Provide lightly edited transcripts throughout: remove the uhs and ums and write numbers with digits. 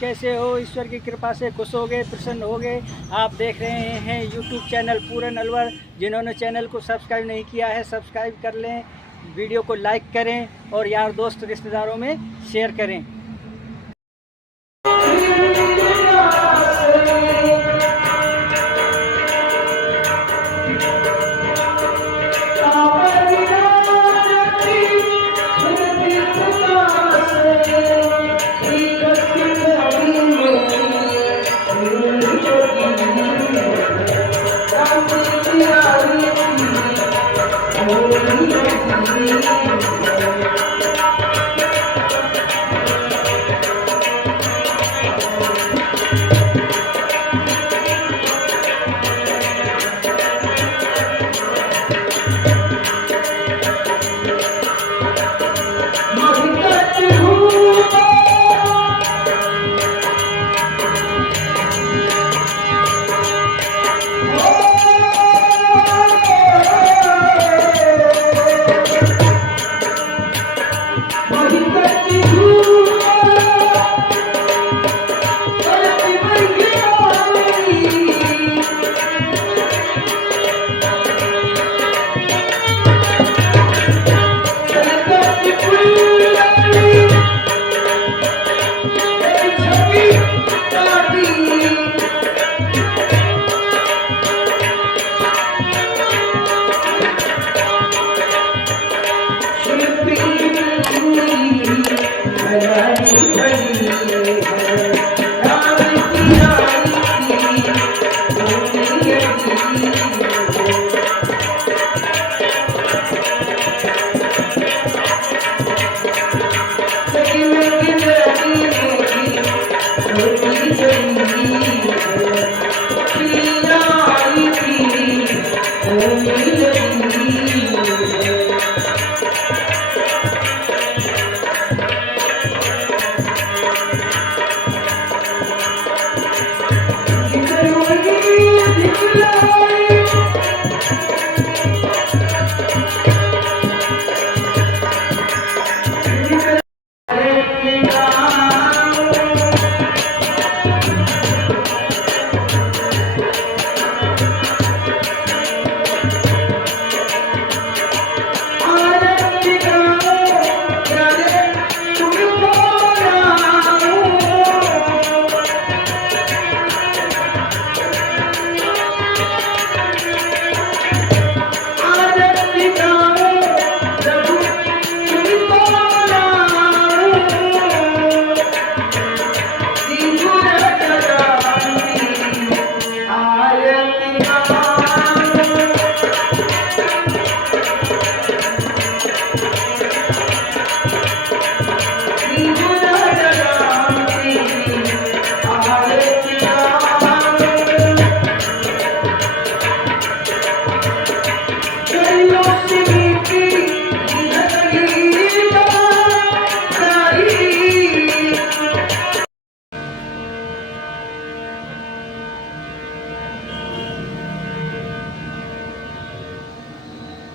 कैसे हो? ईश्वर की कृपा से खुश हो गए, प्रसन्न हो गए। आप देख रहे हैं यूट्यूब चैनल पूरन अलवर। जिन्होंने चैनल को सब्सक्राइब नहीं किया है, सब्सक्राइब कर लें, वीडियो को लाइक करें और यार दोस्त रिश्तेदारों में शेयर करें।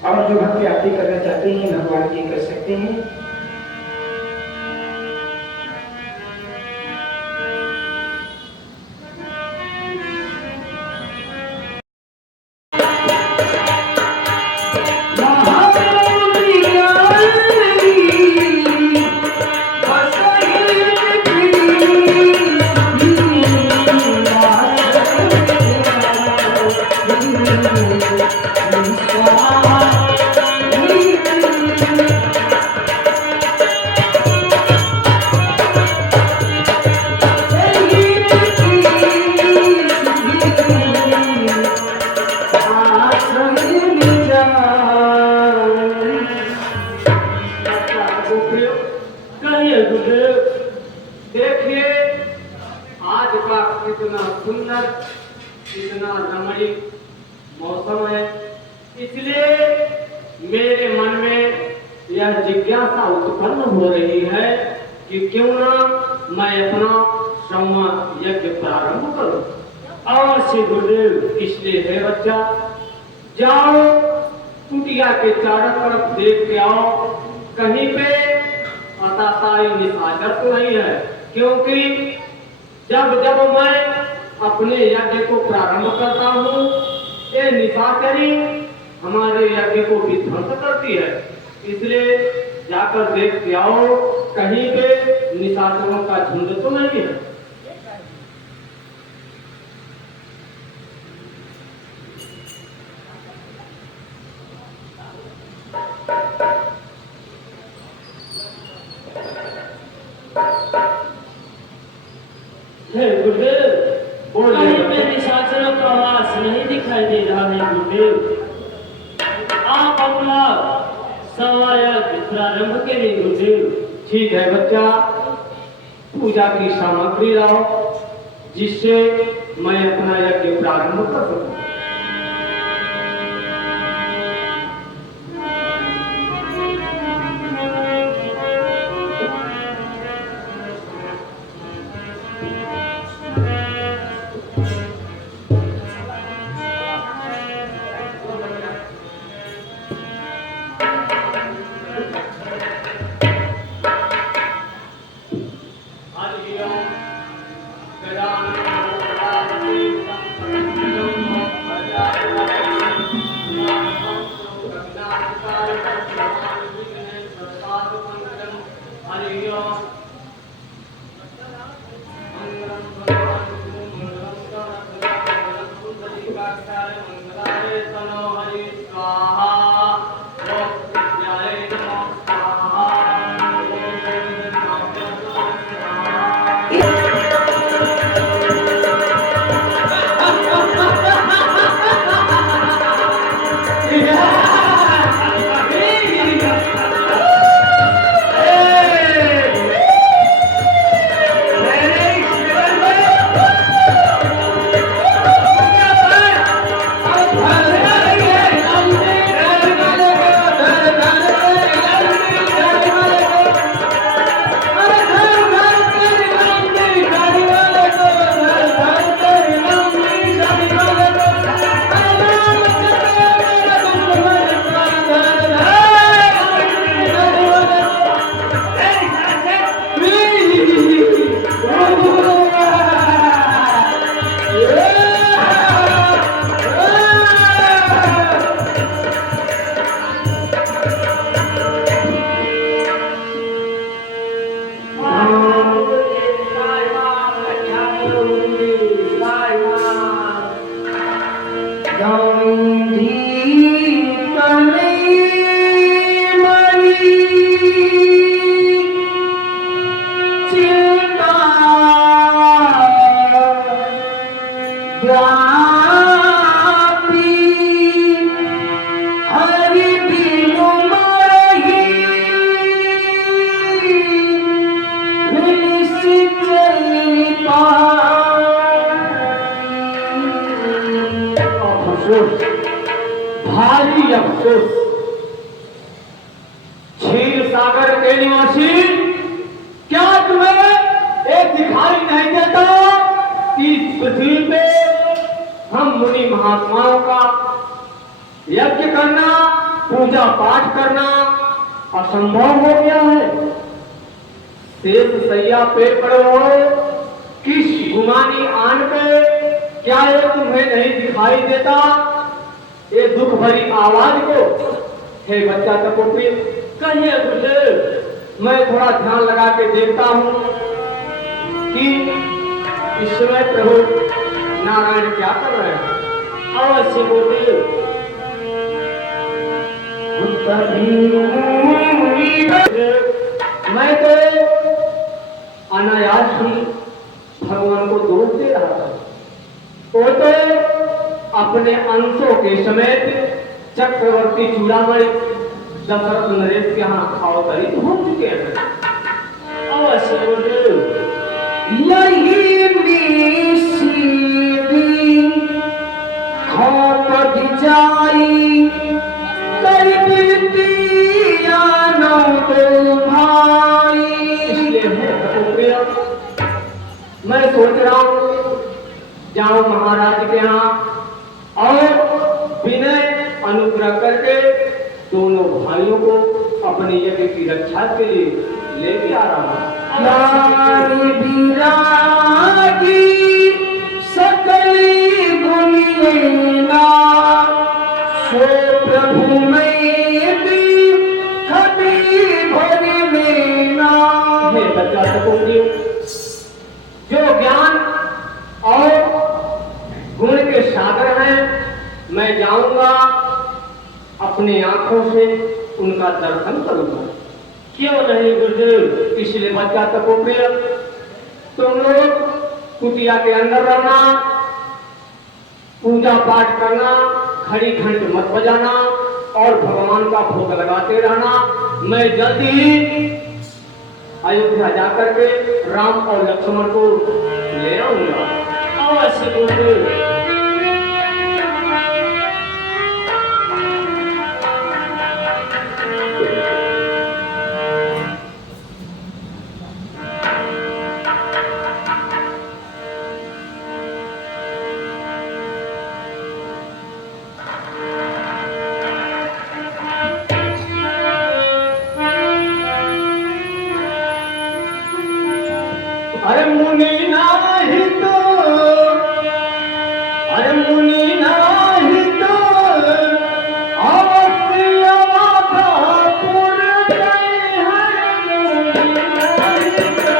और जो भक्ति आरती करना चाहते हैं भगवान की कर सकते हैं। देखिए आज का कितना सुंदर, कितना रमणीक मौसम है। इसलिए मेरे मन में यह जिज्ञासा उत्पन्न हो रही है कि क्यों ना मैं अपना श्रम यज्ञ प्रारंभ करूं। और श्री गुरुदेव इसलिए है बच्चा, जाओ कुटिया के चारों तरफ देख के आओ, कहीं पे अताताई निशाचर तो नहीं है, क्योंकि जब जब मैं अपने यज्ञ को प्रारंभ करता हूँ, ये निशाचरी हमारे यज्ञ को विध्वंस करती है। इसलिए जाकर देख के आओ, कहीं पे निशाचरों का झुंड तो नहीं है। गुरुदेव, बोलिए। कहीं पे निशाचरों का आवाज नहीं दिखाई दे रहा है गुरुदेव। आप अपना सवायक प्रारंभ करें गुरुदेव। ठीक है बच्चा, पूजा की सामग्री लाओ जिससे मैं अपना यज्ञ प्रारंभ कर सकूं। भारी अफसोस, क्षीर सागर के निवासी, क्या तुम्हें एक दिखाई नहीं देता कि इस पृथ्वी पे हम मुनि महात्माओं का यज्ञ करना, पूजा पाठ करना असंभव हो गया है। शेष सैया पे पड़े हो, किस गुमानी आन पे, क्या ये तुम्हें नहीं दिखाई देता ये दुख भरी आवाज को? हे बच्चा तपोप्रिय, कहिए गुरुदेव। मैं थोड़ा ध्यान लगा के देखता हूँ कि इस समय प्रभु नारायण क्या कर रहे हैं। अवश्य गुरुदेव। मैं तो अनायास ही भगवान को दोष दे रहा था। वो तो अपने अंशों के समेत चक्रवर्ती चूड़ामणि दशरथ नरेश के यहाँ खाओ करी पहुंच चुके हैं। अवश्य गुरुदेव। यही सीधी खोपद जाई कर बिटिया नो दो भाई। इसलिए मैं सोच रहा हूँ जाऊं महाराज के यहाँ और विनय अनुग्रह करके दोनों भाइयों को अपने यज्ञ की रक्षा के लिए लेके आ रहा हूँ। ज्ञानी विरागी सकली गुणीना सो प्रभु में भी कभी भरी लेना। हे बच्चा जो ज्ञान और गुण के सागर हैं, मैं जाऊंगा अपनी आंखों से उनका दर्शन करूंगा। क्यों नहीं गुरुदेव? इसलिए बच्चा तपोप्रिय, तुम लोग कुटिया के अंदर रहना, पूजा पाठ करना, खड़ी घंट मत बजाना और भगवान का भोग लगाते रहना। मैं जल्दी ही अयोध्या जाकर के राम और लक्ष्मण को ले आऊंगा। अवश्य गुरुदेव। अरे मुनि नाही तो, अरे मुनि नाही तो अवश्य माधवपुर गए हैं। मुनि नाही तो।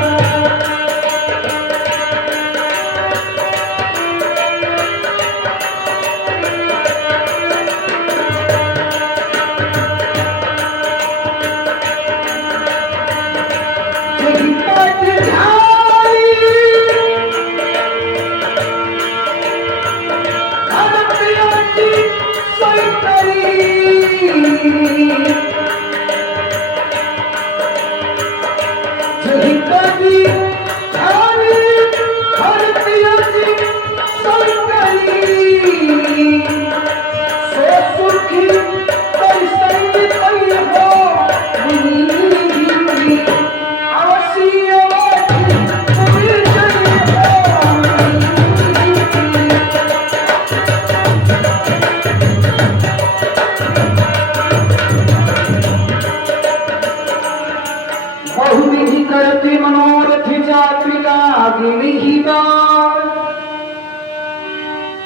बहुविधि करते मनोरथ जात्रिका गिरिहिता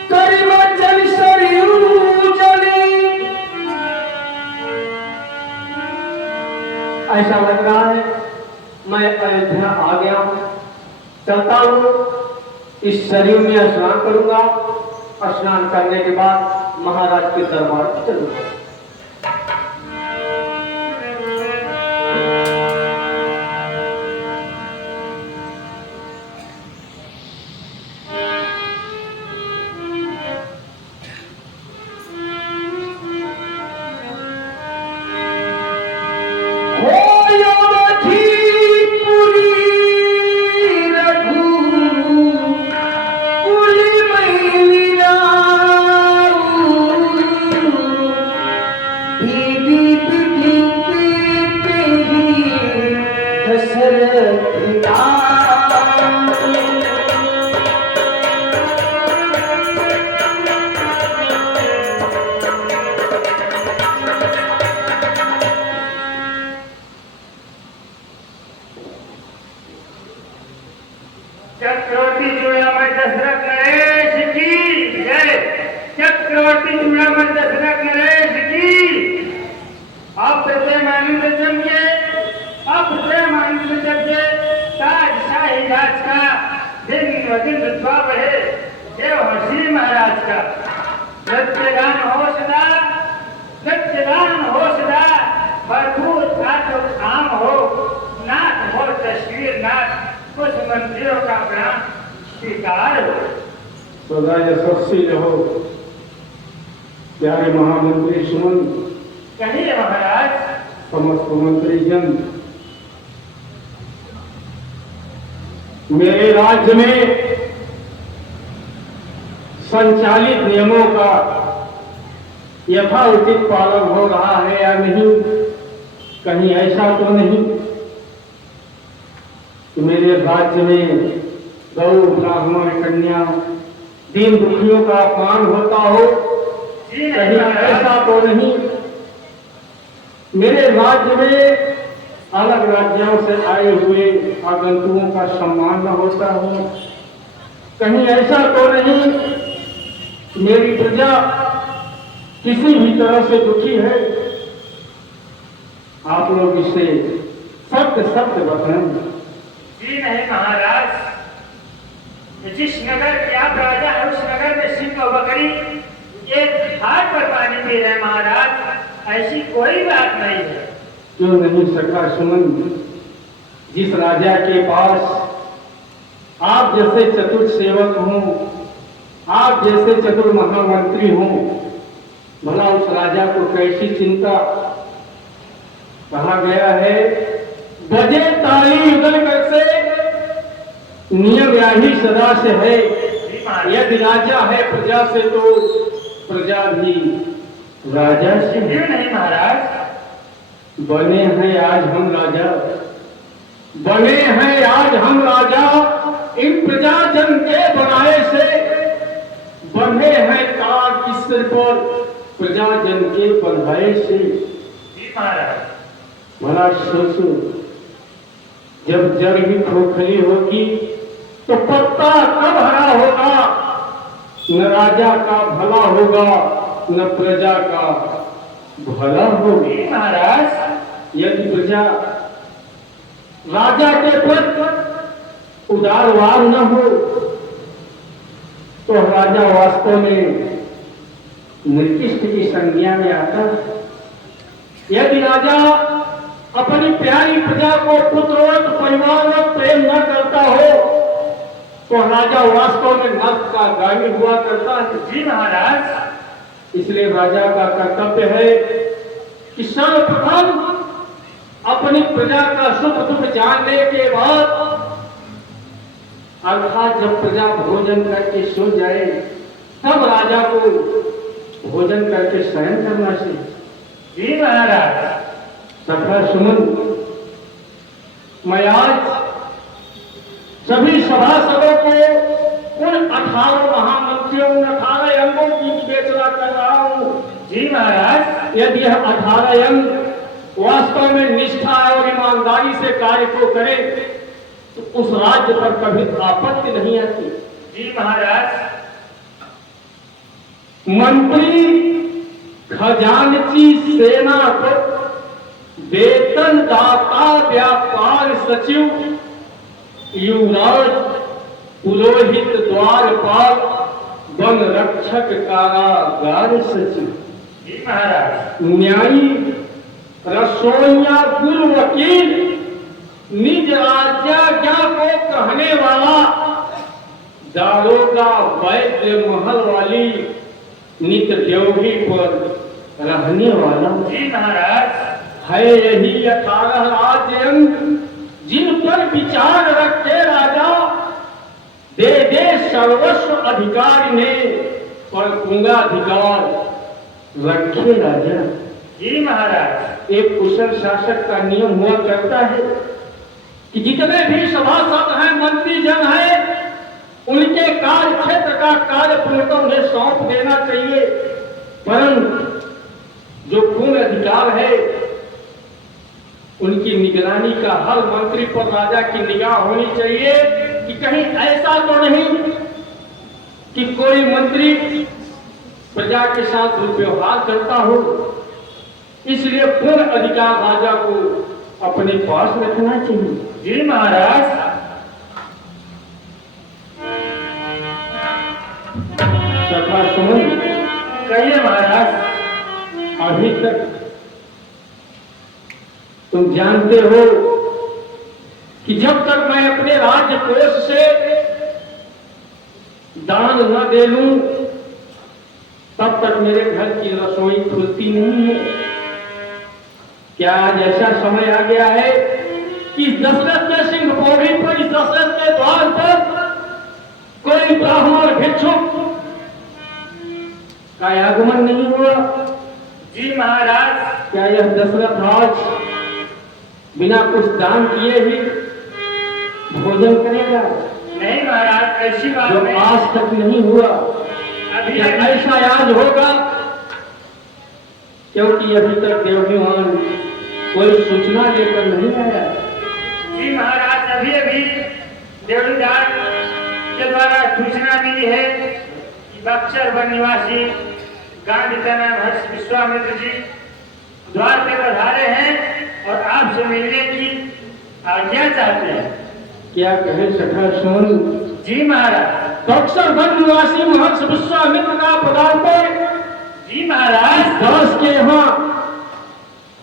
करिब जल सरयू जले। ऐसा लग रहा है मैं अयोध्या आ गया हूँ। चलता हूँ, इस सरयू में स्नान करूंगा। स्नान करने के बाद महाराज के दरबार में चलूंगा। चक्रवर्ती चूड़ामणि दशरथ नरेश की जय। चक्रवर्ती चूड़ामणि दशरथ नरेश की। अब प्रेम आनंद जमिए, अब प्रेम आनंद जमिए। ताज शाही राज का दिन व दिन रुतबा बढ़े। देव हसी महाराज का नृत्यगान हो सदा, नृत्यगान हो सदा। भरपूर आम हो, नाथ हो तस्वीर नाथ। कुछ मंत्रियों का प्राण स्वीकार हो। सदा यशस्वी रहो प्यारे महामंत्री सुमन। कहिए महाराज। समस्त मंत्री जन, मेरे राज्य में संचालित नियमों का यथाउचित पालन हो रहा है या नहीं? कहीं ऐसा तो नहीं कि मेरे राज्य में गौ ब्राह्मण कन्या दीन दुखियों का अपमान होता हो? कहीं ऐसा तो नहीं? मेरे राज्य में अलग राज्यों से आए हुए आगंतुकों का सम्मान न होता हो। कहीं ऐसा तो नहीं मेरी प्रजा किसी भी तरह से दुखी है? आप लोग इसे सत्य सत्य बताएं। जी नहीं महाराज, जिस नगर के आप राजा है उस नगर में सिंह और बकरी एक घाट पर पानी पी रहे हैं महाराज, ऐसी कोई बात नहीं है। क्यों नहीं सखा सुमन? जिस राजा के पास आप जैसे चतुर सेवक हों, आप जैसे चतुर महामंत्री हों, भला उस राजा को कैसी चिंता? कहा गया है बजे ताली युगल कर से नियम याही सदा से है। यदि राजा है प्रजा से तो प्रजा भी राजा से। क्यों नहीं महाराज? बने हैं आज हम राजा, बने हैं आज हम राजा, इन प्रजाजन के बनाए से। बंधे हैं ताज किस सिर पर प्रजाजन के बंधाए से। जी महाराज। भला सोचो, जब जड़ ही खोखली होगी तो पत्ता कब हरा होगा? न राजा का भला होगा न प्रजा का भला होगा। जी महाराज। यदि प्रजा राजा के प्रति उदारवान न हो तो राजा वास्तव में निकृष्ट की संज्ञा में आता है। यदि राजा अपनी प्यारी प्रजा को पुत्रवत परिवारवत प्रेम न करता हो तो राजा वास्तव में नर्क का गामी हुआ करता है। जी महाराज। इसलिए राजा का कर्तव्य है कि सर्वप्रथम अपनी प्रजा का सुख दुख जानने के बाद, अर्थात जब प्रजा भोजन करके सो जाए तब राजा को भोजन करके शयन करना चाहिए। जी महाराज। सखा सुमन, मैं आज सभी सभासदों को उन 18 महामंत्रियों, 18 अंगों की विवेचना कर रहा हूं। जी महाराज। यदि यह 18 अंग वास्तव में निष्ठा और ईमानदारी से कार्य को करे तो उस राज्य पर कभी आपत्ति नहीं आती। जी महाराज। मंत्री, खजांची, सेनापति, वेतन दाता, व्यापार सचिव, युवराज, पुरोहित, द्वारपाल, वन रक्षक, कारागार सचिव, जी महाराज। न्यायी, रसोइया, गुरु, वकील, निज राज्ञा को कहने वाला, दारोगा, वैद्य, महल वाली, नित ड्योढ़ी पर रहने वाला। जी महाराज। है यही 18 राज्य अंग जिन पर विचार रखे राजा, दे दे सर्वस्व अधिकार ने पर पुंगाधिकार रखे राजा। जी महाराज। एक कुशल शासक का नियम हुआ करता है कि जितने भी सभासद हैं, मंत्री जन हैं, उनके कार्य क्षेत्र का कार्य पूर्णतः उन्हें सौंप देना चाहिए। परंतु जो पूर्ण अधिकार है उनकी निगरानी का हर मंत्री पर राजा की निगाह होनी चाहिए कि कहीं ऐसा तो नहीं कि कोई मंत्री प्रजा के साथ दुर्व्यवहार करता हो। इसलिए पूर्ण अधिकार राजा को अपने पास रखना चाहिए। जी महाराज। सखा सुमन, कहिए महाराज। अभी तक तुम जानते हो कि जब तक मैं अपने राज्य कोष से दान न दे लूं तब तक मेरे घर की रसोई खुलती नहीं है। क्या आज ऐसा समय आ गया है कि दशरथ के सिंह पौड़ी पर, इस दशरथ के द्वार पर कोई ब्राह्मण भिक्षुक का आगमन नहीं हुआ? जी महाराज। क्या यह दशरथ आज बिना कुछ दान किए ही भोजन करेगा? नहीं महाराज, ऐसी बात जो नहीं। आज तक नहीं हुआ, अभी क्या ऐसा आज होगा? क्योंकि अभी तक देवभिमान कोई सूचना लेकर नहीं आया? जी महाराज, अभी अभी देवदार के द्वारा सूचना मिली है कि बक्सर वन निवासी गांधी महर्षि विश्वामित्र जी द्वार पे पधारे हैं और आपसे मिलने की आज्ञा चाहते हैं। क्या कहे सखा सुन? जी महाराज। बक्सर वन निवासी महर्षि विश्वामित्र का पदार्पण। जी महाराज। दास के यहाँ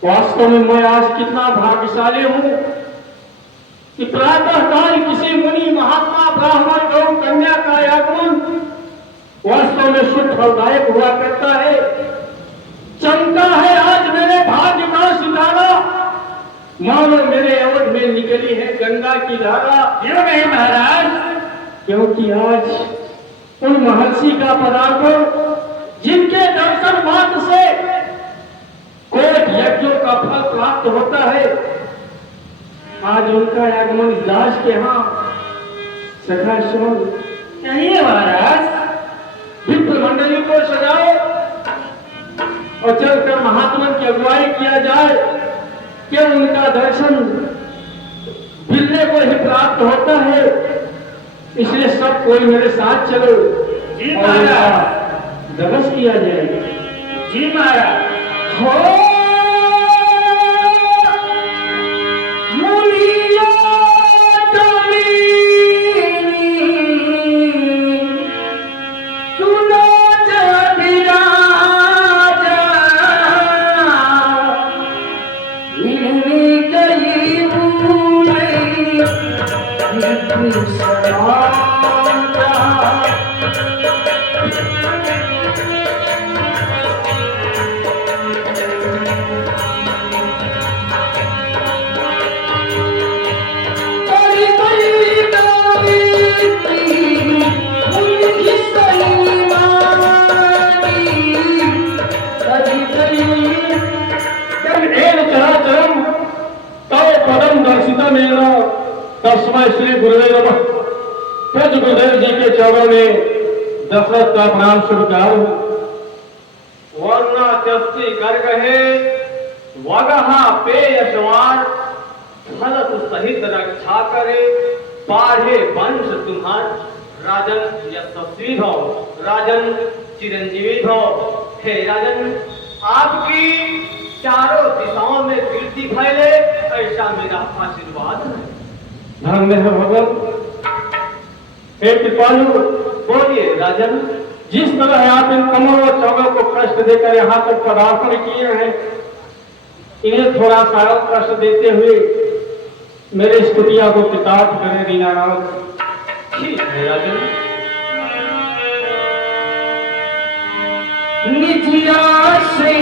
वास्तव में मैं आज कितना भाग्यशाली हूँ कि प्रातः काल किसी मुनि महात्मा ब्राह्मण गौ कन्या का आगमन वास्तव में शुभ फलदायक हुआ करता है। चमका है आज मेरे भाग्य का सितारा, मानो मेरे अवध में निकली है गंगा की धारा। क्यों नहीं महाराज? क्योंकि आज उन महर्षि का पदार्पण जिनके दर्शन मात्र से कोट यज्ञों का फल प्राप्त होता है, आज उनका आगमन इस दास के यहाँ। सखा सुन। कहिए महाराज। विप्र मंडली को सजाओ और चलकर महात्मा की अगुवाई किया जाए कि उनका दर्शन मिलने को ही प्राप्त होता है। इसलिए सब कोई मेरे साथ चलो। जी महाराज। दिवस किया जाएगा। जी महाराज। हो तस्मै श्री गुरुदेव नमः। पूज्य गुरुदेव जी के चरणों में दशरथ का प्रणाम स्वीकार। वर्णा त्यस्ति कर कहे वगहा पेय सवार फलत सहित रक्षा करे पाढ़े वंश तुम्हार राजन यशस्वी भव राजन चिरंजीवी भव। हे राजन, आपकी चारों दिशाओं में कीर्ति फैले, ऐसा मेरा आशीर्वाद है। धन्य है भगवान। हे कृपालु, बोलिए राजन, जिस तरह आप इन कमल और चौगों को कष्ट देकर यहाँ तक पदार्पण किए हैं, इन्हें थोड़ा सा कष्ट देते हुए मेरे स्तुतिया को कृतार्थ करें दीनानाथ। ठीक है राजन। निजिया से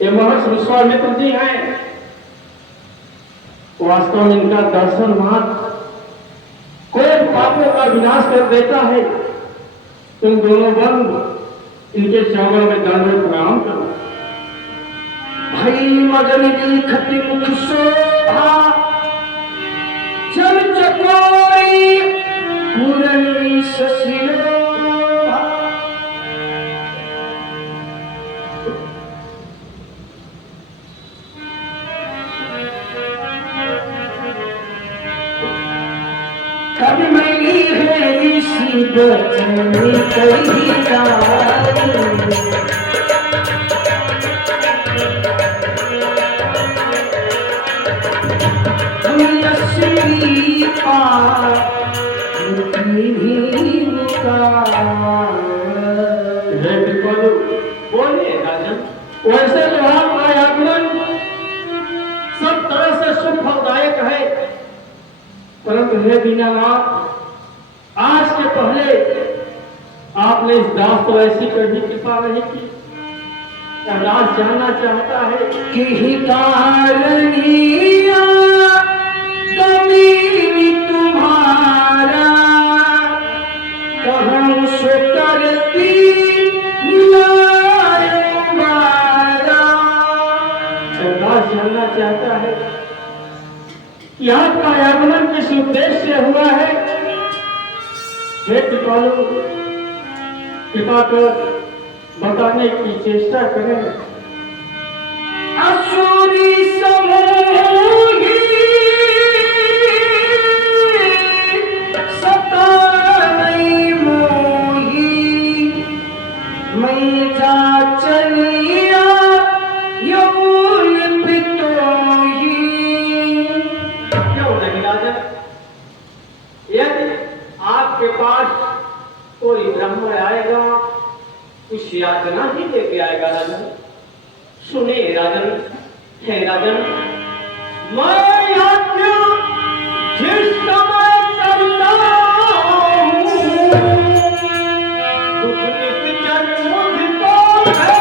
ये महर्षि विश्वामित्र जी हैं। वास्तव में इनका दर्शन मात्र कोई पापों का विनाश कर देता है। तुम दोनों बंद इनके चरणों में दंडवत प्रणाम करो। भई मगन दीखत मुख शोभा जल चकोरी पूरनी ससिलोभा। कब मैली है ऋषि बचन कही गाई। बोलिए राजन। वैसे तो आपका आगमन सब तरह से सुख फलदायक है, परंतु हे दीनानाथ, आज के पहले आपने इस दास पर ऐसी कभी कृपा नहीं की। दास जानना चाहता है कि कारणिया दमीरी तुम्हारा कहूँ सो करती दास जानना चाहता है कि आपका आगमन किस उद्देश्य से हुआ है। हे कृपालु, कृपा कर बताने की चेष्टा करें। असुरी समूही सताई मोही मैं जाचनिया यौन पितोही। क्यों नहीं राजन? यदि आपके पास कोई ब्रह्म आएगा कुछ यातना ही लेके आएगा राजन। सुने राजन, है राजन, मैं याज्ञा जिस समय करता हूँ दुख निश्चय मुझको है।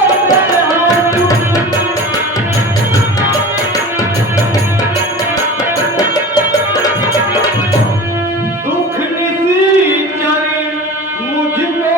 दुख निश्चय मुझको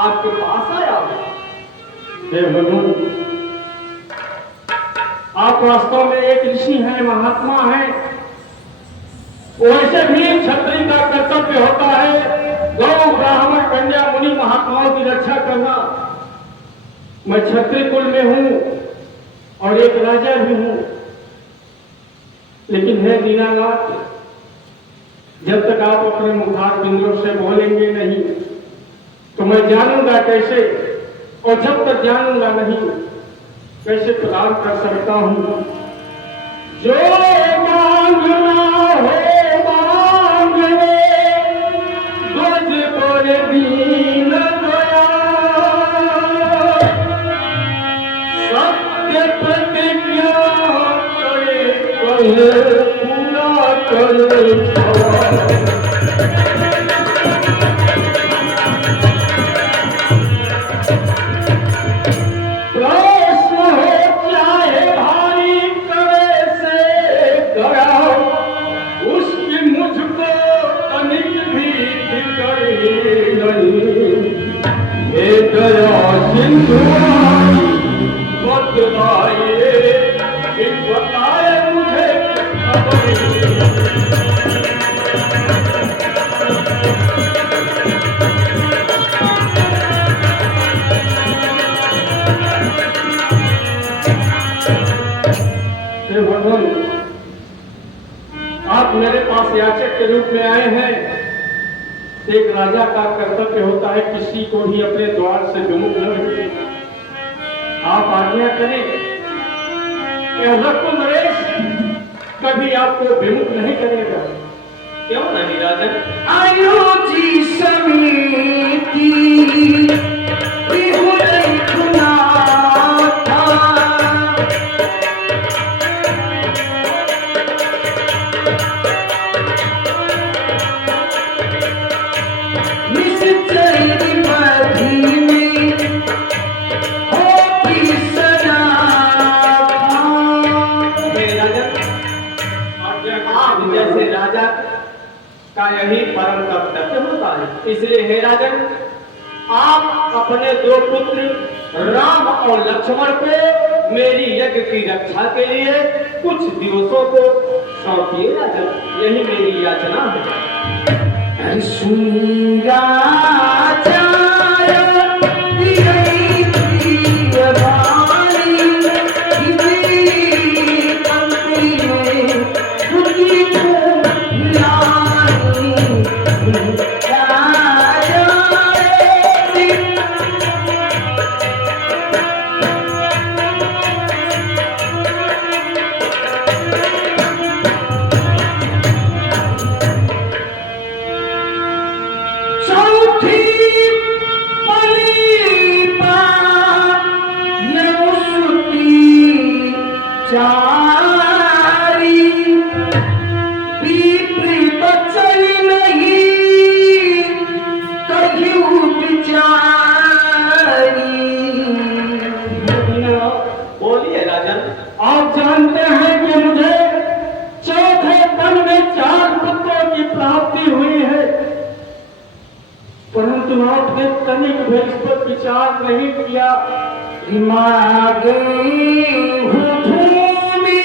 आपके पास आया हूं। हे प्रभु, आप वास्तव में एक ऋषि हैं, महात्मा हैं। वैसे भी क्षत्रिय का कर्तव्य होता है गौ ब्राह्मण कन्या मुनि महात्माओं की रक्षा करना। मैं क्षत्रिय कुल में हूं और एक राजा भी हूं, लेकिन हे दीनानाथ, जब तक आप अपने मुखार बिंदुओं से बोलेंगे नहीं तो मैं जानूंगा कैसे, और जब तक जानूंगा नहीं कैसे प्रदान कर सकता हूं। जो मांगना हो मांग ले, गज पर दीन दया, सत्य प्रतिज्ञा करे पूरा करे। बताए मुझे हे भगवान, आप मेरे पास याचक के रूप में आए हैं। एक राजा का कर्तव्य होता है किसी को भी अपने द्वार से विमुख न रखे। आप आज्ञा करें, रघु नरेश कभी आपको विमुख नहीं करेगा। क्यों नहीं राजन? आयोजी समिति विहुरई खुनाथा, निश्चय विपधि में होती सदा। हे राजन, आप जैसे राजा का यही परम कर्तव्य होता है। इसलिए हे राजन, आप अपने दो पुत्र राम और लक्ष्मण को मेरी यज्ञ की रक्षा के लिए कुछ दिवसों को सौंपिए राजन, यही मेरी याचना है। सुनी राजा विजयी प्रियवाणी, विजयी पंक्ति में दुखी फूलानी। राजा चौथी पलीपा यौसुती चारी, पीपली बचल नहीं कहियो बिचारी। बोलिए राजन। आप जानते हैं कि मुझे चौथे दिन में 4 पुत्रों की प्राप्ति हुई है, परंतु आपने तनिक भी इस पर विचार नहीं किया। मागे भूमि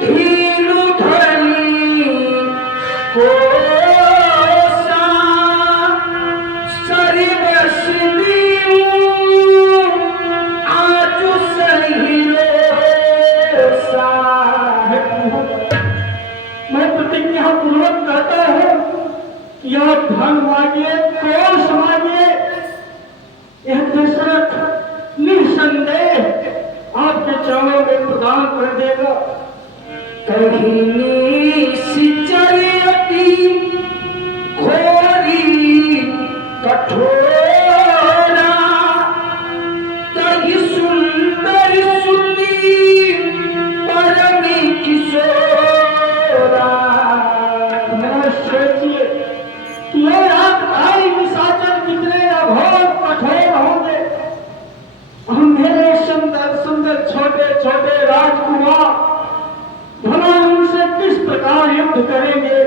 धीरु धनी कोसा, सरिवस दीऊ आजु सही रोसा। मैं प्रतिज्ञा पूर्वक कहता हूँ कि आप धन मांगिए, कोष मांगिए, यह दशरथ निसंदेह आपके चरणों में प्रदान कर देगा। कहीं सिंचयती घोरी कठोरा, कहीं सुंदर सुनी परमी किशोरा। सोचिए कि ये आपकारी निशाचर कितने अघोर कठोर होंगे। हम मेरे सुंदर सुंदर छोटे छोटे राजकुमार भला उनसे किस प्रकार युद्ध करेंगे।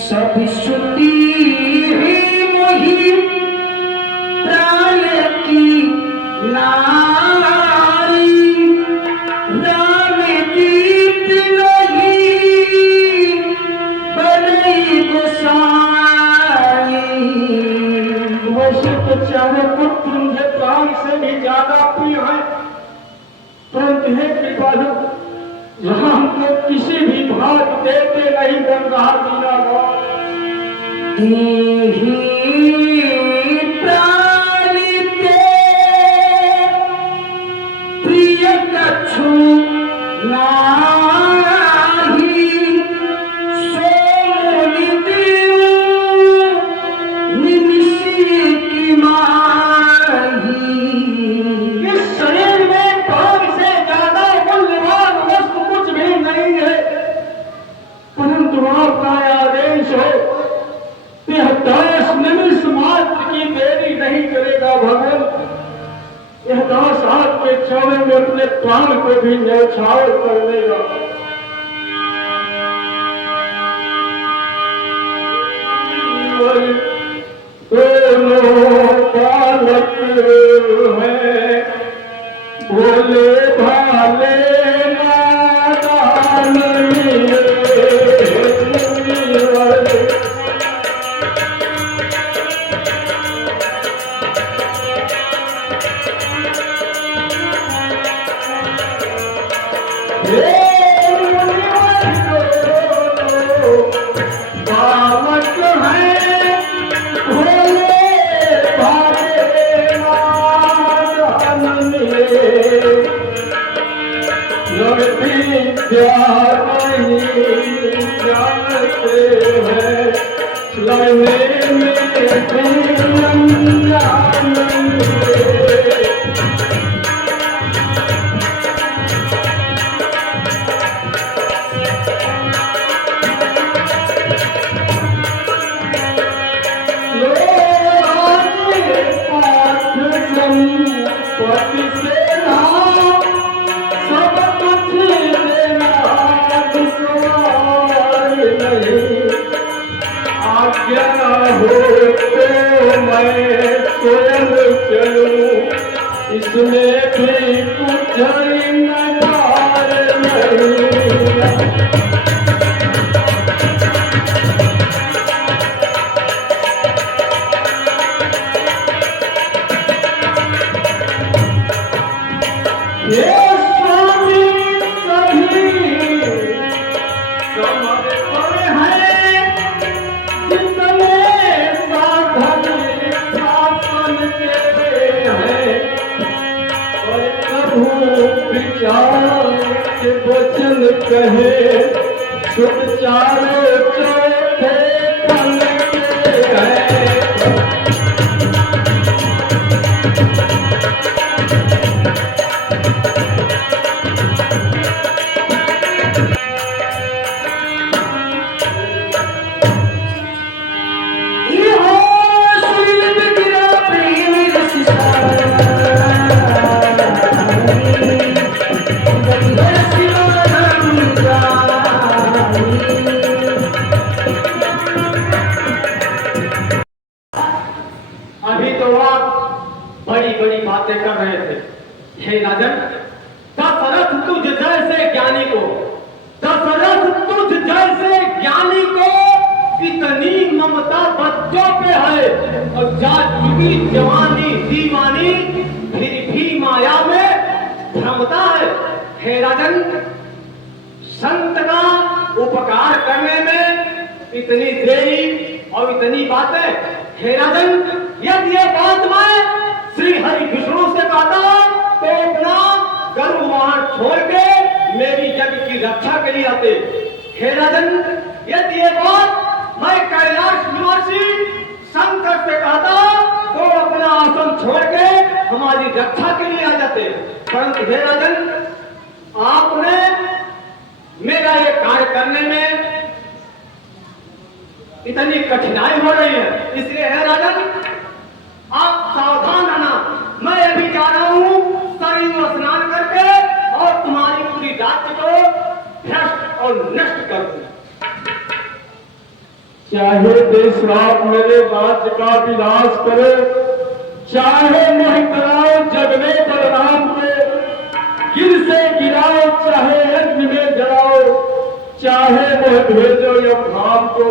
सभी सुती ही मोही प्राण की नारी, राम दीप नहीं बनई गोसाई। वैसे तो चाहे पुत्र मुझे प्राण से भी ज्यादा प्रिय है, परंतु हे कृपालु, जहाँ हमको किसी भी भाग देते नहीं बन रहा दीनानाथ। देहि प्राणी ते प्रिय कछु नाही, सोनि देऊ निमिषी की माही। इस शरीर में प्राण से ज्यादा मूल्यवान वस्तु कुछ भी नहीं है, परंतु आपका आदेश हो, यह 10 निमिष मात्र की देरी नहीं करेगा भगवान। यह दास आपके चरणों में अपने प्राण को भी न्यौछावर कर देगा। दोनों बालक हैं भोले भाले नादान मिले। नहीं जानते हैं लड़ने में इसमें भी कुछ नकार नहीं ये स्वामी सभी समर्पण है जितने साधन शासन के हैं और प्रभु विचार के वचन कहे सुख चारों चौथे पन के हैं अभी तो आप बड़ी बड़ी बातें कर रहे थे। हे राजन, दशरथ तुझ जैसे ज्ञानी को इतनी ममता बच्चों पे है और जा चुकी जवानी दीवानी फिर भी माया में भ्रमता है। हे राजन, संत का उपकार करने में इतनी देरी और इतनी बातें। हे राजन, यदि ये बात मैं श्री हरि विष्णु से कहता तो अपना गर्व वाहन छोड़ के मेरी जग की रक्षा के लिए आते। हे राजन, यदि ये बात मैं कैलाश निवासी शंकर से कहता तो अपना आसन छोड़ के हमारी रक्षा के लिए आ जाते। परंतु हे राजन, आपने मेरा ये कार्य करने में इतनी कठिनाई हो रही है, इसलिए है राजन आप सावधान रहना। मैं अभी जा रहा हूँ शरीर में स्नान करके और तुम्हारी पूरी राज्य को भ्रष्ट और नष्ट कर दूं। चाहे देशराज मेरे राज्य का विनाश करे, चाहे मोह कराओ जगने बलराम को, गिर से गिराओ चाहे यज्ञ में जलाओ, चाहे मोह भेजो यम धाम को।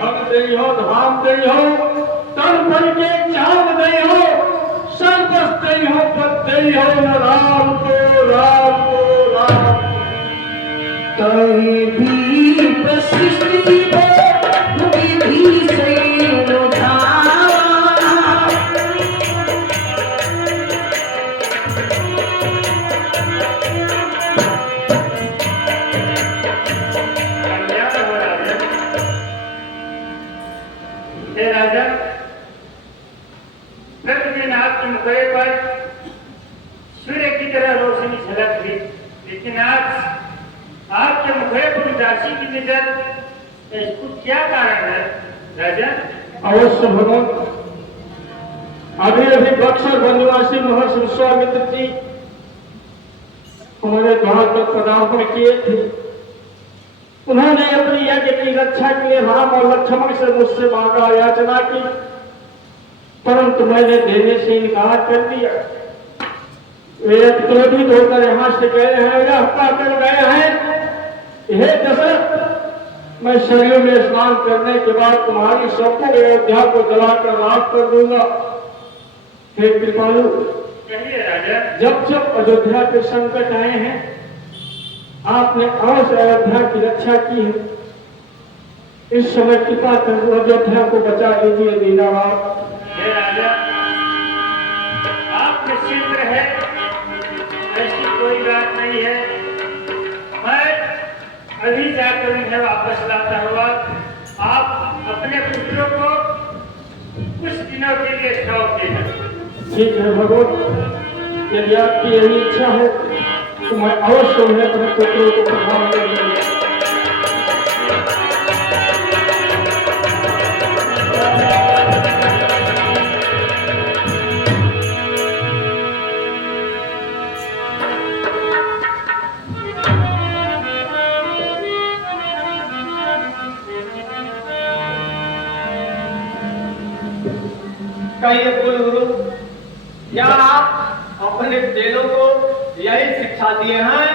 भग दई हो धाम दई हो तन बन के चांद दई हो, सर्वस दई हो पद दई हो न राम को राम को राम। कहीं भी प्रसृष्टि विधि से राजा, प्रतिदिन आपके मुखड़े पर सूर्य की तरह रोशनी झलक थी, लेकिन आज आपके मुखड़े पर उदासी की नजर, इसको क्या कारण है राजा? अवश्य भगवान, अभी अभी बक्सर वनवासी महर्षि विश्वामित्र जी हमारे द्वार पर पदार्पण किए थे। उन्होंने अपनी यज्ञ की रक्षा के लिए राम और लक्ष्मण से मुझसे मांगा, याचना की, परंतु मैंने देने से इनकार कर दिया। वे क्रोधित होकर यहाँ से गए हैं, यह कहकर गए हैं, हे दशरथ, मैं शरीर में स्नान करने के बाद तुम्हारी संपूर्ण अयोध्या को जलाकर राख कर दूंगा। हे कृपालु, कहिए राजा। जब जब अयोध्या के संकट आए हैं आपने अवश्य अयोध्या की रक्षा की है। इस समय कृपा कर अयोध्या को बचा लीजिए दीनानाथ। हे राजा, आप निश्चिंत रहे, ऐसी कोई बात नहीं है। मैं से वापस लाता हुआ आप अपने पुत्रों को कुछ दिनों के लिए सौंप देना। ठीक है भगवान, यदि आपकी यही इच्छा है तो मैं अवश्य उन्हें अपने पुत्रों को प्रदान करूंगा। कहिए कुलगुरु, क्या आप अपने चेलों को यही शिक्षा दिए हैं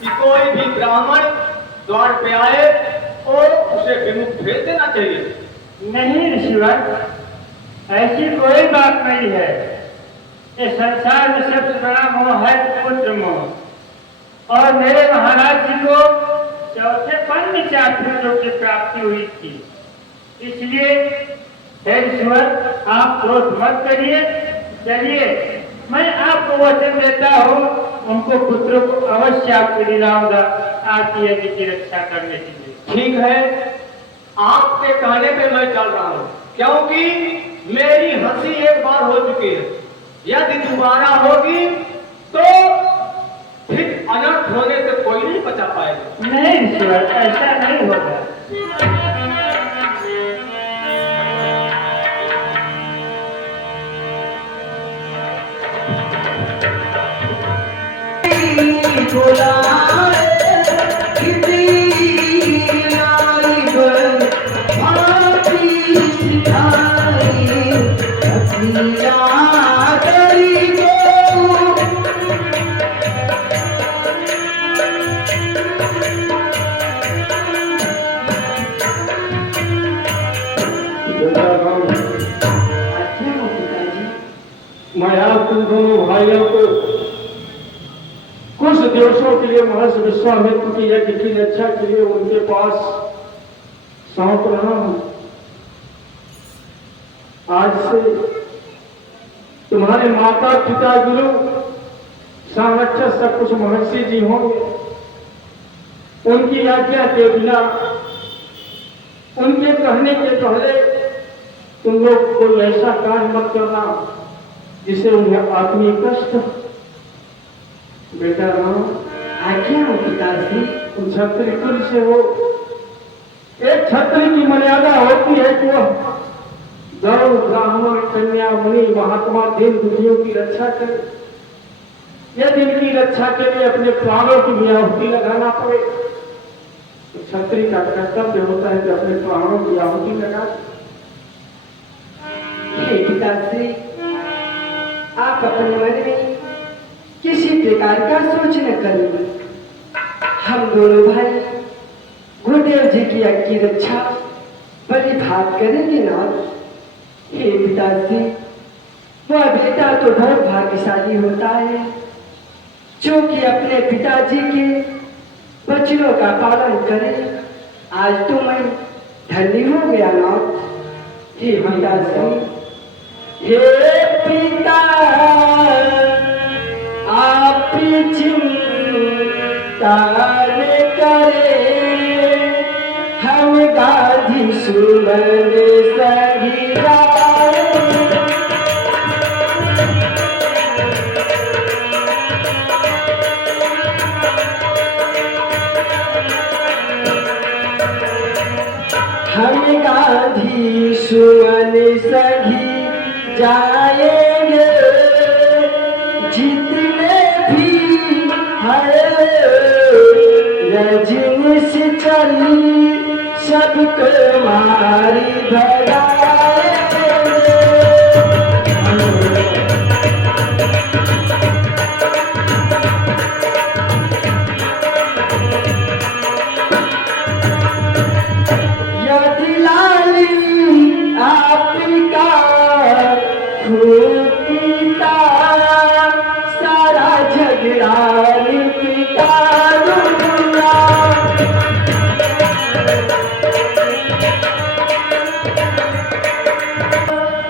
कि कोई भी ब्राह्मण द्वार पे आए और उसे विमुख भेज देना चाहिए? नहीं ऋषिवर, ऐसी कोई बात नहीं है। इस संसार में सबसे बड़ा मोह है पुत्र मोह, और मेरे महाराज जी को चौथे पन में 4 पुत्रों की प्राप्ति हुई थी। इसलिए हे ऋषिवर, आप क्रोध मत करिए। चलिए, मैं आपको वचन देता हूँ, उनको पुत्रों को अवश्य आपको दिलाऊंगा आपकी यज्ञ की रक्षा करने के लिए। ठीक है, आपके कहने पे मैं चल रहा हूँ, क्योंकि मेरी हंसी एक बार हो चुकी है। यदि दोबारा होगी तो फिर अनर्थ होने से कोई नहीं बचा पाएगा। नहीं ऋषिवर, ऐसा नहीं होगा। मैं आप तुम दोनों भाइयों को कुछ दिवसों के लिए महर्षि विश्वामित्र की यज्ञ की रक्षा के लिए उनके पास सौंप रहा हूं। आज से तुम्हारे माता पिता गुरु संरक्षक सब कुछ महर्षि जी होंगे। उनकी आज्ञा के बिना, उनके कहने के पहले तुम लोग कोई ऐसा कार्य मत करना जिसे उन्हें आत्मीय कष्ट। बेटा राम, आज्ञा हो पिताश्री। तुम क्षत्रिय कुल से हो। एक क्षत्रिय की मर्यादा होती है कि वह गौ, ब्राह्मण, कन्या, मुनि, महात्मा, दीन दुखियों की रक्षा करे। यदि इनकी रक्षा के लिए अपने प्राणों की भी आहुति लगाना पड़े तो क्षत्रिय का कर्तव्य होता है कि अपने प्राणों की आहुति लगा। हे पिताश्री, आप अपने मन में किसी प्रकार का सोच न करें। हम दोनों भाई गुरुदेव जी की यज्ञ की रक्षा बलि भाग करेंगे नाथ। हे पिताश्री, वह बेटा तो बहुत भाग्यशाली होता है जो कि अपने पिताजी के वचनों का पालन करे। आज तो मैं धन्य हो गया नाथ। हे पिताश्री, हे पिता आप चिंता न करे, हम गाधी सुमन सही गाए। हम गाधी सुमन सही जाएंगे, जितने भी है रजनीश चली सबको मारी भगाएंगे। यदि लाली आपका पिता सारा झगड़ा पिता दूंगा।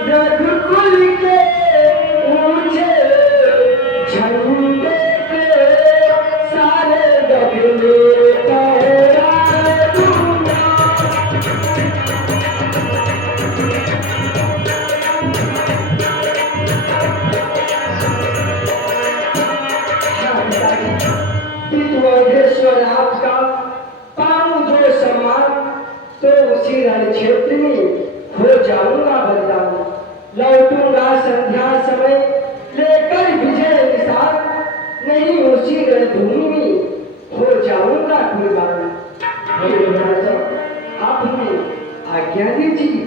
रघुकुल के ऊंचे झंडे पे सारे गगने फहरा दूंगा। मैं आपका पाऊं जो सम्मान तो उसी रण क्षेत्र में हो जाऊंगा बलिदान। लौटूंगा संध्या समय लेकर विजय निशान, नहीं उसी रणभूमि में हो जाऊंगा कुर्बान। हे राजा, आप हमें आज्ञा दीजिए।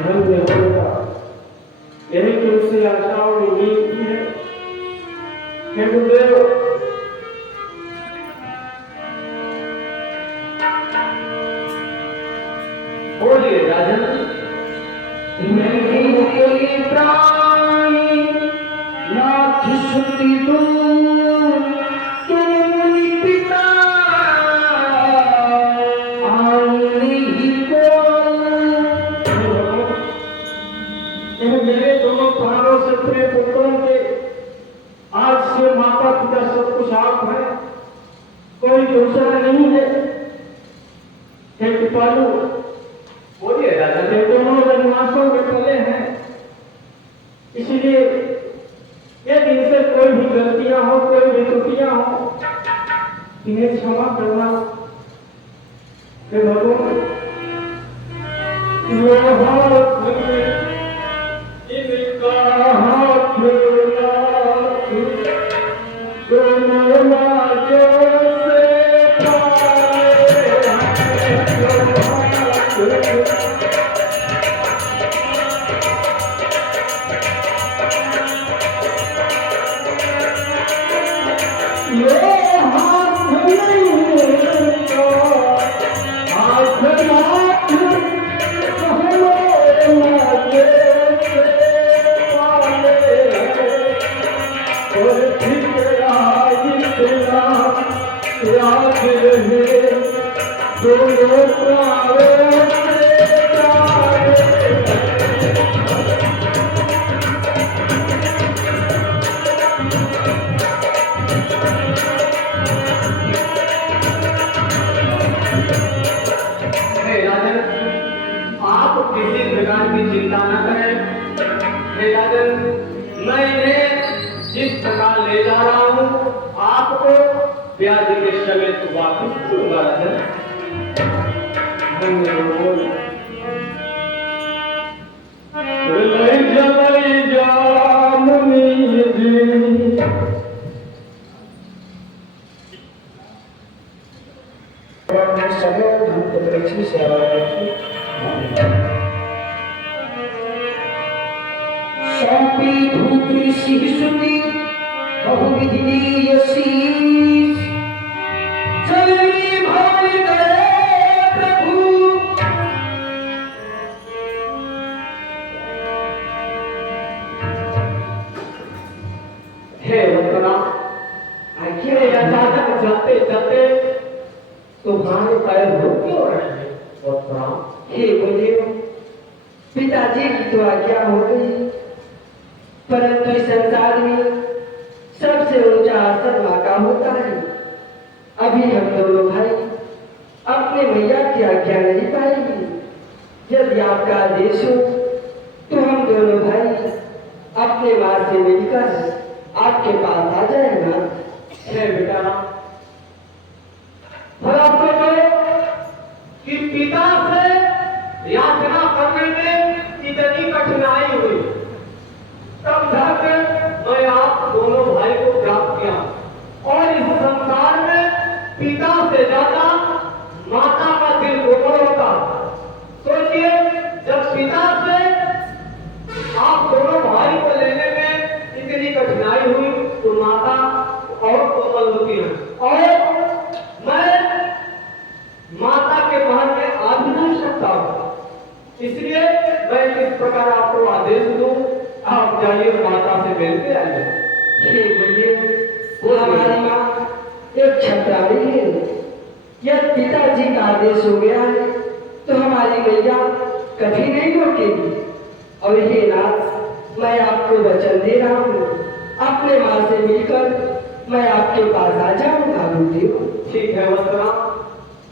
धन्य होगा, यही तो उससे आशा और उम्मीद की है। हे गुरुदेव, बोलिए राजन। मेरे प्राणी नाथ सुति दूर तुम पिता आने ही को। मेरे दोनों प्राणों से प्रिय पुत्रों के आज से माता पिता सब कुछ आप है, कोई दूसरा नहीं है। हे कृपालु, बोलिए राजा। ये दोनों वनवासों में पले हैं, इसलिए यदि इनसे कोई भी गलतियां हो, कोई भी त्रुटियां हो, इन्हें क्षमा करना। हे भगवान, ये हाथ में इनका हाथ नाथ, दोनों लाजों से पाए हैं। किसी प्रकार की चिंता न करें। हे राजन, मैं इन्हें जिस प्रकार ले जा रहा हूँ आपको ब्याज के समेत वापस दूंगा राजन। सौंपी धूपी सिंहसुती बहुविधि शीश, चलनी भाल गए प्रभु। हे वत्सला, आखिर अचानक जाते जाते तुम्हारे पैर रुक क्यों रहे हैं वत्सला? हे गुरुदेव, पिताजी की तो आज्ञा हो गई, परंतु इस संसार में सबसे ऊंचा आसन माँ का होता है। अभी हम दोनों भाई अपने मैया की आज्ञा नहीं पाएंगे। यदि आपका आदेश हो तो हम दोनों भाई अपने माँ से मिलकर आपके पास आ जाएगा। हे बेटा, भला सोचो कि पिता से याचना करने में इतनी कठिनाई हुई, तब जाकर मैं आप दोनों भाई को प्राप्त किया। और इस संसार में पिता से ज्यादा माता का दिल कोमल होता। सोचिए, जब पिता से आप दोनों भाई को लेने में इतनी कठिनाई हुई तो माता और कोमल होती है। और मैं माता के महल में आ भी नहीं सकता हूँ, इसलिए मैं इस प्रकार आपको आदेश दूं, आप जाइए माता से मिलते आइए। हे गुरुदेव, वो हमारी माँ एक छत्राणी है। यदि पिताजी का आदेश हो गया है तो हमारी मैया कभी नहीं रोकेगी। और हे नाथ, मैं आपको वचन दे रहा हूँ, अपने माँ से मिलकर मैं आपके पास आ जाऊंगा गुरुदेव। ठीक है वत्सला,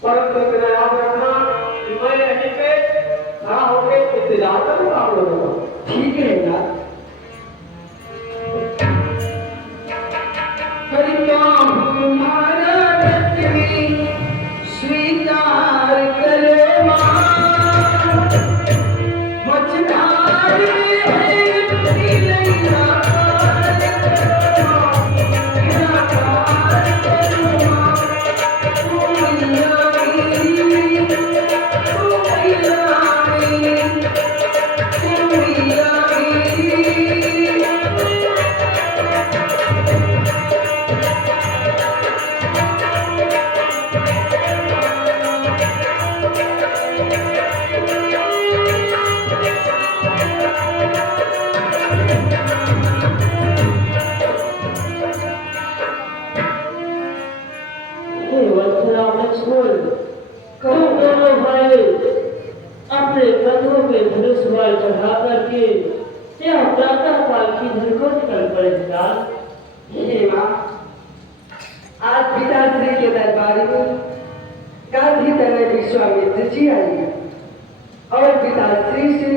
परंतु इतना याद रखना कि मैं यहीं पे खड़ा होकर इंतजार करूंगा आप लोगों का। ठीक है नाथ। हरि नाम हमारा रत्नी स्वीकार करो मां, मझधार है नीलैया अपने कंधों पे धनुष बाण चढ़ा करके यह प्रातः काल की धन को निकल पड़े लाल। हे मां, आज पिताश्री के दरबार में गांधी तनय विश्वामित्र जी आई और पिताश्री से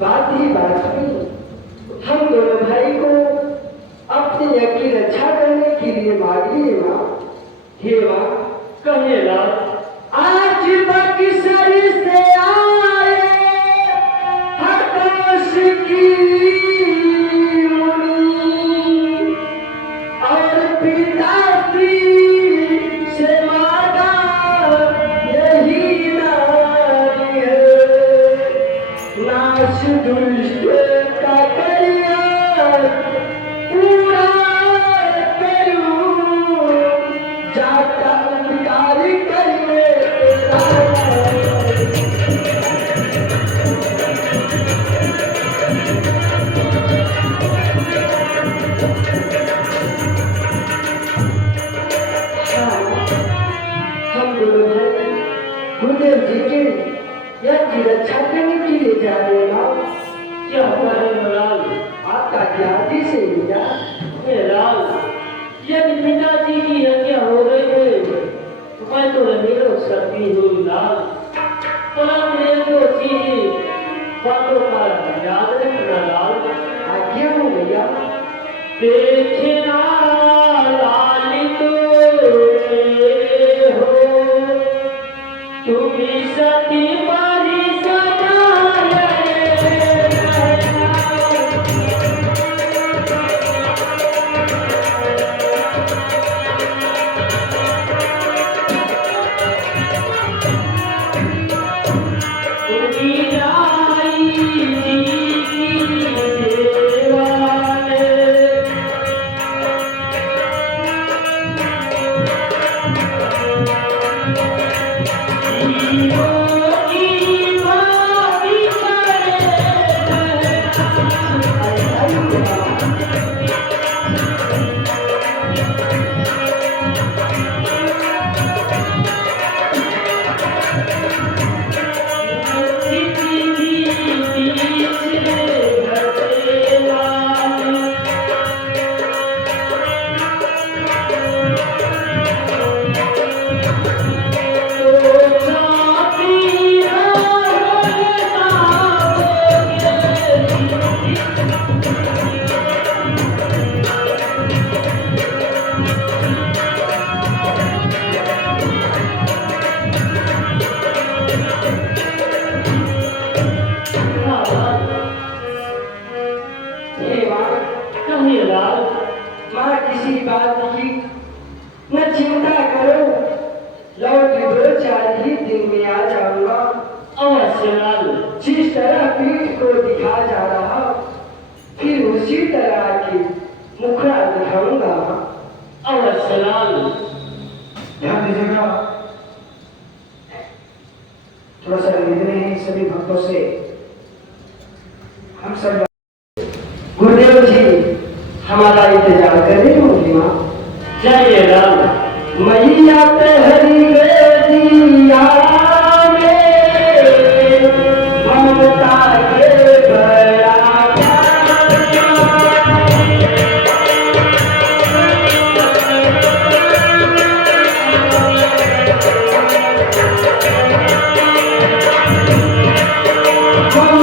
बात ही बात हुई। हम दोनों भाई को अपने यज्ञ की रक्षा करने के लिए मांग लिए मां। हे मां, कहिए लाल। आज बक्सर से आए हर्ष की मुनि और पिताश्री से मांगा यही नारी है, नाश दुष्ट का कल्याण पूरा करूं, जाता अधिकार करिए गुरुदेव जी के यज्ञ की रक्षा करने के लिए जा रहे हैं। क्या हमारे लाल आपका क्या आदेश है भैया? हे लाल, यदि पिताजी की हत्या हो गई है तो मैं तो नहीं रोक सकती हूँ लाल। परंतु ये जो चीज बातों का याद रखना लाल। आज्ञा हो भैया। देखना लालित हो तुम्ही सती मारी माँ किसी बात की न चिंता करो, लौट 2-4 ही दिन में आ जाऊंगा। अवश्य लाल। जिस तरह पीठ को दिखा जा रहा फिर उसी तरह की मुखड़ा दिखाऊंगा। अवश्य लाल। ध्यान दीजिएगा, थोड़ा सा निवेदन है सभी भक्तों से। हम सब गुरुदेव जी हमारा इंतजार कर रही होंगी माँ। जाइए लाल। मैया तेरी बेदिया में ममता के बड़ा Come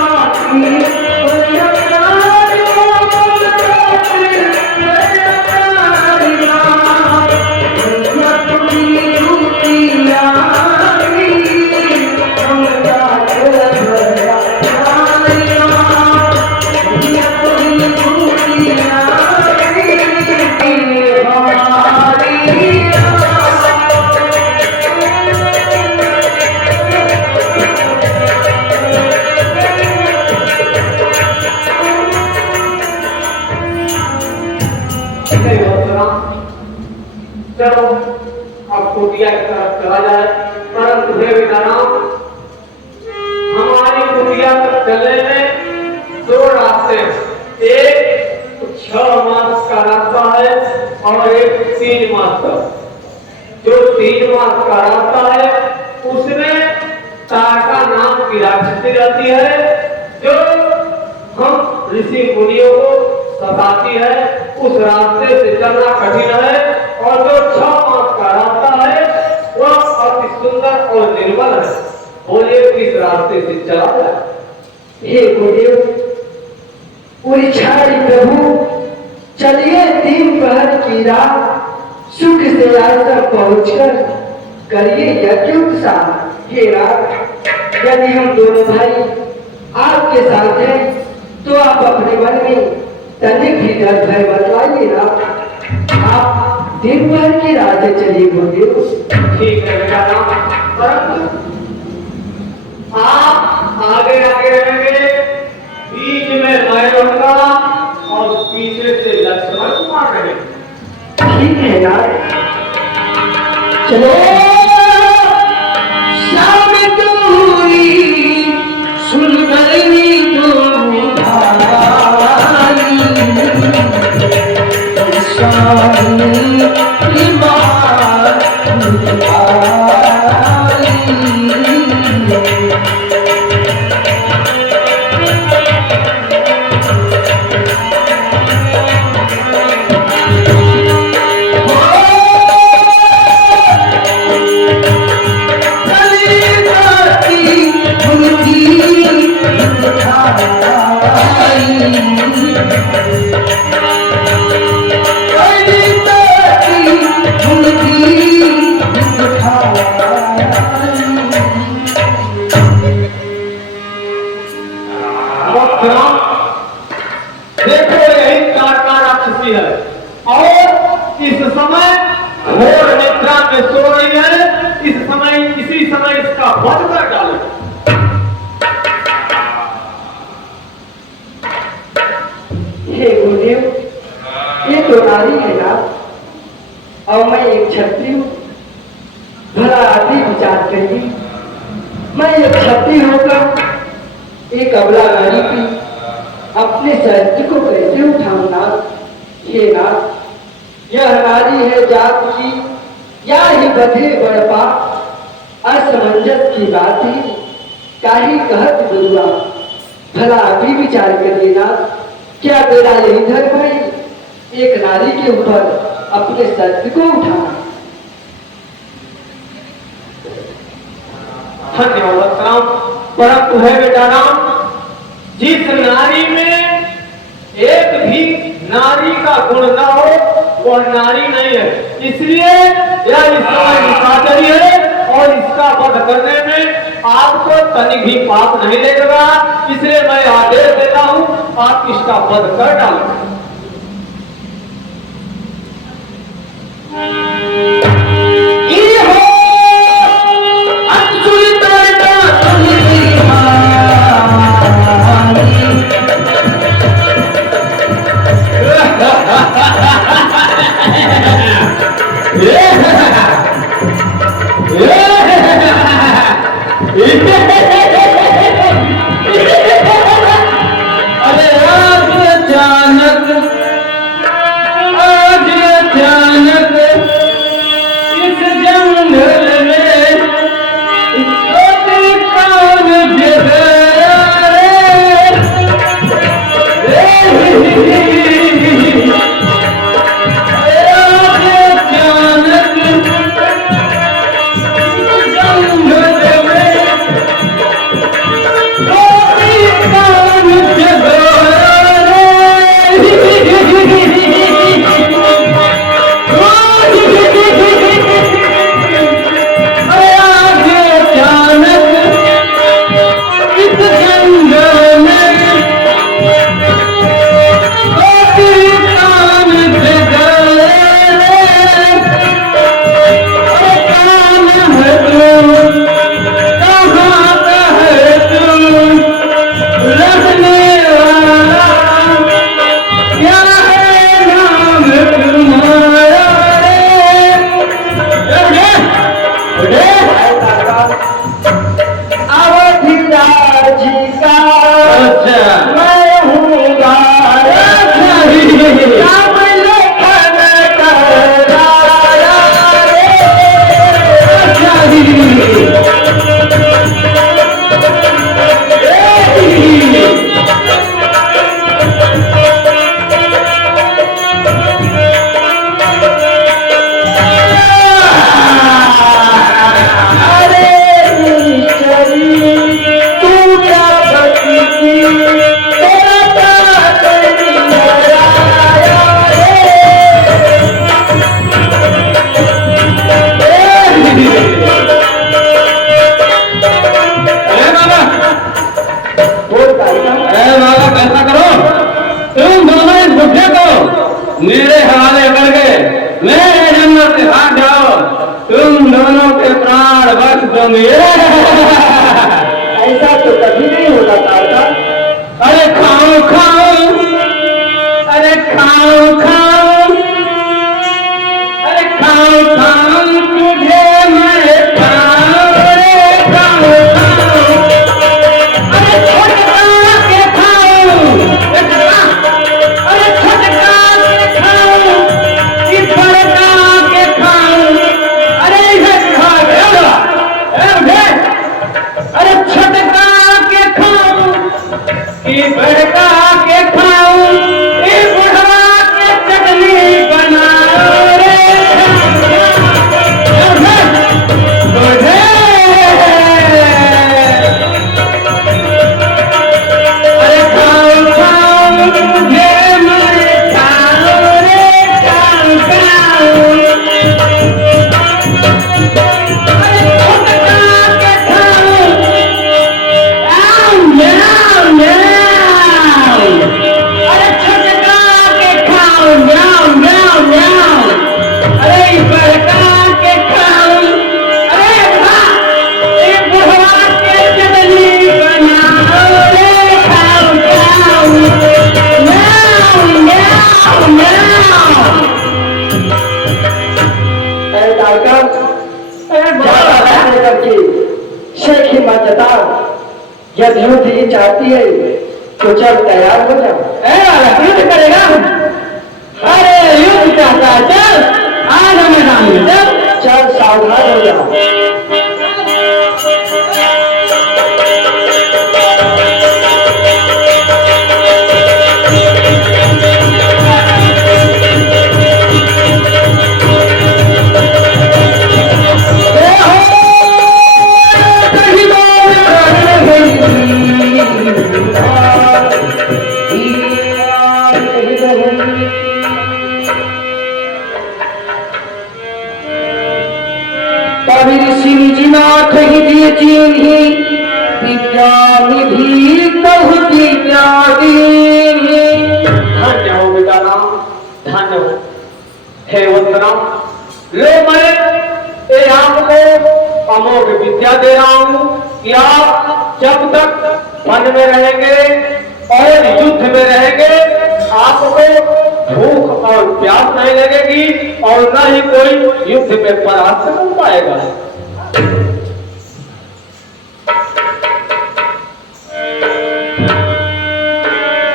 on. बेटा राम, हमारी कुटिया तक चलने में 2 रास्ते हैं। एक 6 मास का रास्ता है और एक 3 मास का। जो 3 मास का रास्ता है उसमें तारका नाम की राक्षसी रहती है, जो हम ऋषि मुनियों को सताती है। उस रास्ते से चलना कठिन है। और जो 6 मास का रास्ता है वह अति सुंदर और निर्मल है। बोलिए किस रास्ते से चला जाए? हे गुरुदेव, उरिछाड़ी प्रभु, चलिए 3 पहर की रात सुख से आश्रम पहुंचकर करिए यज्ञ उत्साह। हे रात, यदि हम दोनों भाई आपके साथ हैं तो आप अपने मन में तनिक भी डर भय बतलाइए ना। आप 3 पहर की रात से चलिए गुरुदेव। ठीक है बेटा राम, परंतु आप आगे आगे रहेंगे, बीच में मैं रहूंगा और पीछे से लक्ष्मण कुमार रहेंगे। ठीक है ना, चलो। शाम दूरी सुंदरी दो भाई, शामी ईमान आई। देखो यही तारका राक्षसी है और इस समय घोर निद्रा में सो रही है। इसी समय इसका वध कर डालो। हे गुरुदेव, ये तो नारी है ना, और मैं एक क्षत्रिय हूँ। भला आदि विचार करिए, मैं एक क्षत्रिय होकर एक अबला नारी की अपने शरीर को कैसे उठाऊंगा? हे नाथ, यह नारी है जात की या ही बधे बड़पा, असमंजस की बात ही काही कहत गुरुआ। भला अभी विचार करिए नाथ, क्या मेरा यही धर्म है एक नारी के ऊपर अपने शरीर को उठाना? धन्यवाद राम, परंतु है बेटा राम, जिस नारी में एक भी नारी का गुण न हो वह नारी नहीं है। इसलिए यह इस समय निशाचरी है और इसका वध करने में आपको तनिक भी पाप नहीं लगेगा। इसलिए मैं आदेश देता हूँ, आप इसका वध कर डालो। खाऊंगे। ऐसा तो कभी नहीं होगा तारका। अरे खाऊं खाऊं, अरे खाऊं खाऊं, अरे खाऊं खाऊं तुझे मैं खाऊं, अरे खाऊं खाऊं, अरे छोटका के खाऊं, अरे छोटका के खाऊं कि बड़का के खाऊं, अरे इसे खा गया, अरे छोटका के खाऊं कि बड़का के खाऊं, ये बुढ़वा के चटनी बनाओ रे बुढ़े। अरे खाऊं खाऊं तुझे मैं खाऊं रे खाऊं खाऊं, अरे छोटका के खाऊं, म्याऊं म्याऊं, अरे छोटका के खाऊं, म्याऊं म्याऊं म्याऊं, अरे बड़का के खाऊं, अरे बुढ़वा के चटनी बनाओ रे खाऊं खाऊं, म्याऊं म्याऊं म्याऊं। अरे तारका, ज्यादा बातें करके शेख हिम्मत जता। यदि युद्ध ही चाहती है तो चल तैयार हो जाओ। युद्ध करेगा? अरे युद्ध चाहता है, चल आज मैदान में चल। चल सावधान हो जाओ। कबीर सिंह जी नाथ ही दिए चीन ही विद्या निधि कहु विद्या धन्य हो बेटा राम, धन्य हो। हे वंदना, लो मैं ये आपको अमोघ विद्या दे रहा हूँ कि आप जब तक वन में रहेंगे और युद्ध में रहेंगे आपको भूख और प्यास नहीं लगेगी और न ही कोई युद्ध में परास्त कर पाएगा।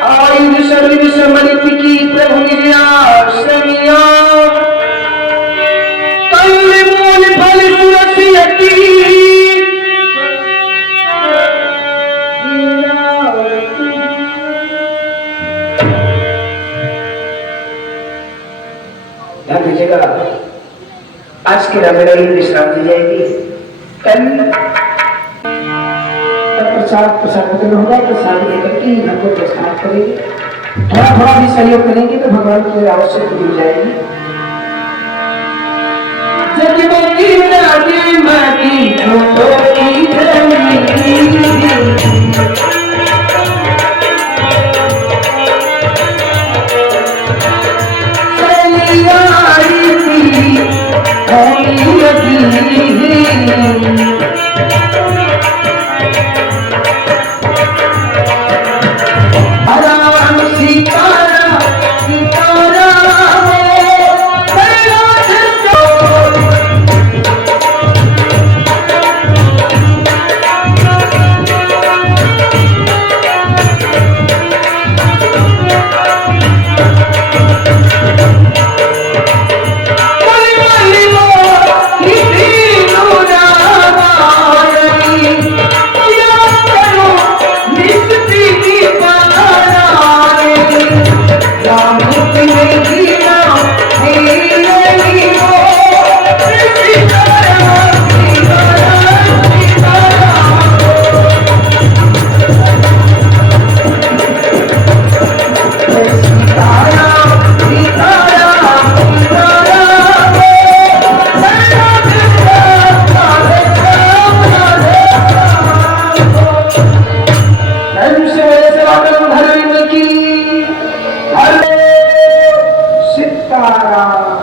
आयुध शरीर समर्थ की प्रभु निज आश्रमिया कंद मूल फल सुरक्षियती ध्यान दीजिएगा। आज की रामायण विश्राम दी जाएगी। कल प्रसाद वितरण होगा। प्रसाद लेकर के घर को प्रस्थान करेंगे। थोड़ा थोड़ा भी सहयोग करेंगे तो भगवान की आवश्यक मिल जाएगी। सीताराम।